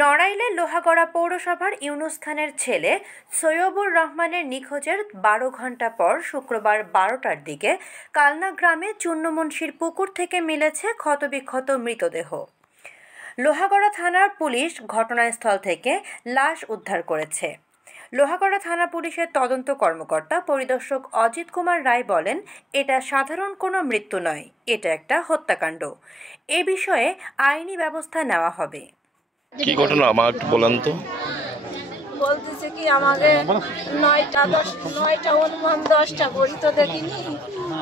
নড়াইলে লোহাগড়া পৌরসভার ইউনুস খানের ছেলে সৈয়বুর রহমানের নিখোঁজের 12 ঘণ্টা পর শুক্রবার 12টার দিকে কালনা গ্রামে চূর্ণমুন্সির পুকুর থেকে মিলেছে ক্ষতবিক্ষত মৃতদেহ। লোহাগড়া থানার পুলিশ ঘটনাস্থল থেকে লাশ উদ্ধার করেছে। লোহাগড়া থানা পুলিশের তদন্ত কর্মকর্তা পরিদর্শক অজিত কুমার রায় বলেন, এটা সাধারণ কোনো মৃত্যু নয়, এটা একটা হত্যাকাণ্ড। এ বিষয়ে আইনি ব্যবস্থা নেওয়া হবে। কি ঘটনা আমার একটু বলেন তো। বলতেছে কি আমাকে 9টা অনুমান 10টা ঘড়ি তো দেখিনি,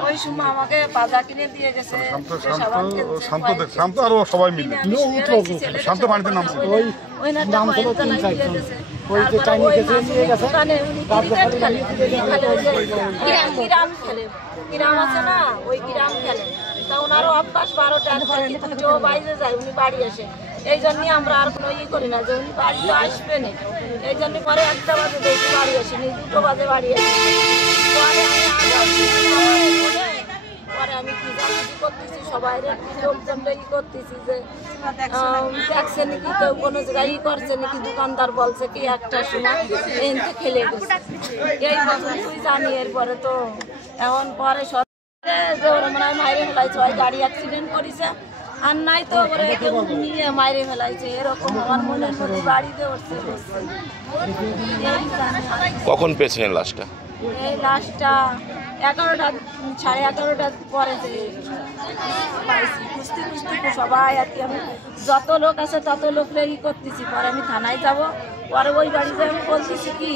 ওই সময় আমাকে বাজার কিনে দিয়ে গেছে। শান্ত আরো সবাই মিলে শান্ত পানিতে নামছে ওই না নাম হলো 3-4 জন ওই যে চাইনিজ গেছে নিয়ে গেছে গ্রাম আছে না, ওই গ্রাম খেলে তা ওনারও অভ্যাস 12টার কিন্তু বাইরে যায়, উনি বাড়ি আসে। এই জন্যই আমরা আর কোনো করি না যে উনি বাড়ি তো আসবে না, এই জন্য পরে 1টা বাজে দেখি বাড়ি আসেনি, 2টো বাজে বাড়ি আসে। পরে আমি খোঁজাখুঁজি করতেছি, সবাই লোকজনটা করতেছি যে দেখছে নাকি কেউ কোনো জায়গায় করছে নাকি, দোকানদার বলছে কি 1টার সময় এনতে খেলে গেছে, এই তুই জানি। এরপরে তো এখন পরে মনে হয় মাইরে ফেলাইছে, হয় গাড়ি অ্যাক্সিডেন্ট করেছে আর নাই তো ওরা কেউ নিয়ে মাইরে ফেলাইছে, এরকম আমার মনের মধ্যে বাড়িতে উঠছে। কখন পেয়েছিলেন লাশটা? এই লাশটা 11:30 পরে যে পাইছি, খুঁজতে সবাই আর কি, আমি যত লোক আছে তত লোকরে করতেছি। পরে আমি থানায় যাব, পরে ওই বাড়িতে আমি বলতেছি কি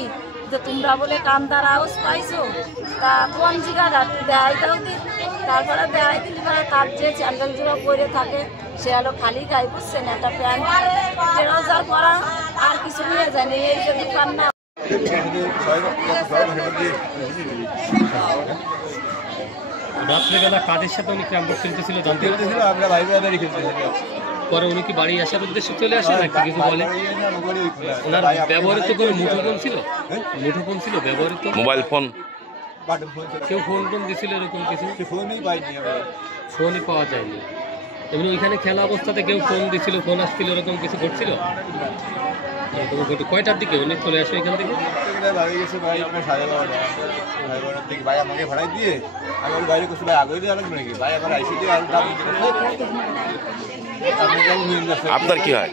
যে তোমরা বলে কান্দার আওয়াজ পাইছো, তা কোন জায়গা দেয় দাও দি। তারপরে দেয় দিলি পরে তার যে চ্যান্ডেল জোড়া পরে থাকে সে হলো খালি গায়ে বুঝছেন, একটা প্যান্ট ট্রাউজার পরা আর কিছু নিয়ে যায়নি। এই যে দোকান না রাত্রেবেলা কাদের সাথে উনি ক্যাম্প খেলতেছিল জানতে পেরেছিল? আমরা ভাই ব্রাদারই খেলতেছিলাম। পরে উনি কি বাড়ি আসার উদ্দেশ্যে চলে আসে নাকি কিছু বলে? ওনার ব্যবহৃত কোনো মুঠোফোন ছিল? মুঠোফোন ছিল ব্যবহৃত? Mobile phone? কেউ ফোন টোন দিছিল এরকম কিছু? ফোনই পাইনি, ফোনই পাওয়া যায়নি। এমনি ওইখানে খেলা অবস্থাতে কেউ ফোন দিছিল, ফোন আসছিল, এরকম কিছু ঘটছিল? কয়টার দিকে উনি চলে আসে এখান থেকে? ভাই আমাকে ভাড়াই দিয়ে আমি ওর বাইরে করছি, ভাই আগে দিয়ে আনবে নাকি, ভাই আমার আইসি দিয়ে আর আপনার কি হয়?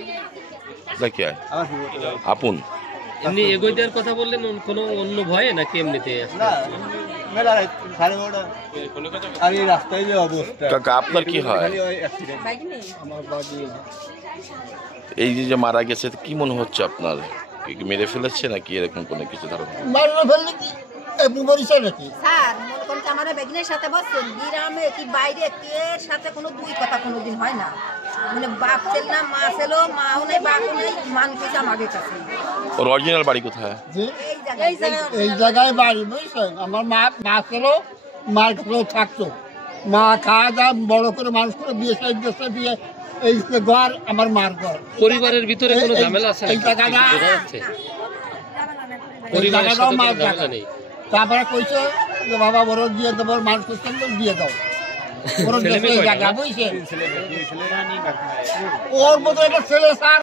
আপন এমনি এগোই দেওয়ার কথা বললেন কোনো অন্য ভয়ে নাকি এমনিতে? আপনার কি হয়? এই যে মারা গেছে কি মনে হচ্ছে আপনার? মেরে ফেলেছে নাকি এরকম কোনো কিছু ধারণা? আমাদের বেগিনের সাথে বসছেন গ্রামে কি বাইরে এর সাথে কোনো দুই কথা কোনোদিন হয় না, মানে বাপ ছিল না মা ছিল, মাও নেই বাপও নেই, মানুষ আমাদের কাছে। ওর অরিজিনাল বাড়ি কোথায়? এই জায়গায় বাড়ি, বুঝছেন? আমার মা ছিল, মার কাছেও থাকতো, মা খাওয়া দাওয়া বড় করে মানুষ করে বিয়ে সাইড দেশে দিয়ে এই ঘর আমার মার ঘর। পরিবারের ভিতরে কোনো ঝামেলা আছে? এই জায়গাটা মার জায়গা নেই। তারপরে কইছে যে বাবা বড় দিয়ে দেবো, মানুষ করছেন দিয়ে দাও, ওর মতো একটা ছেলে স্যার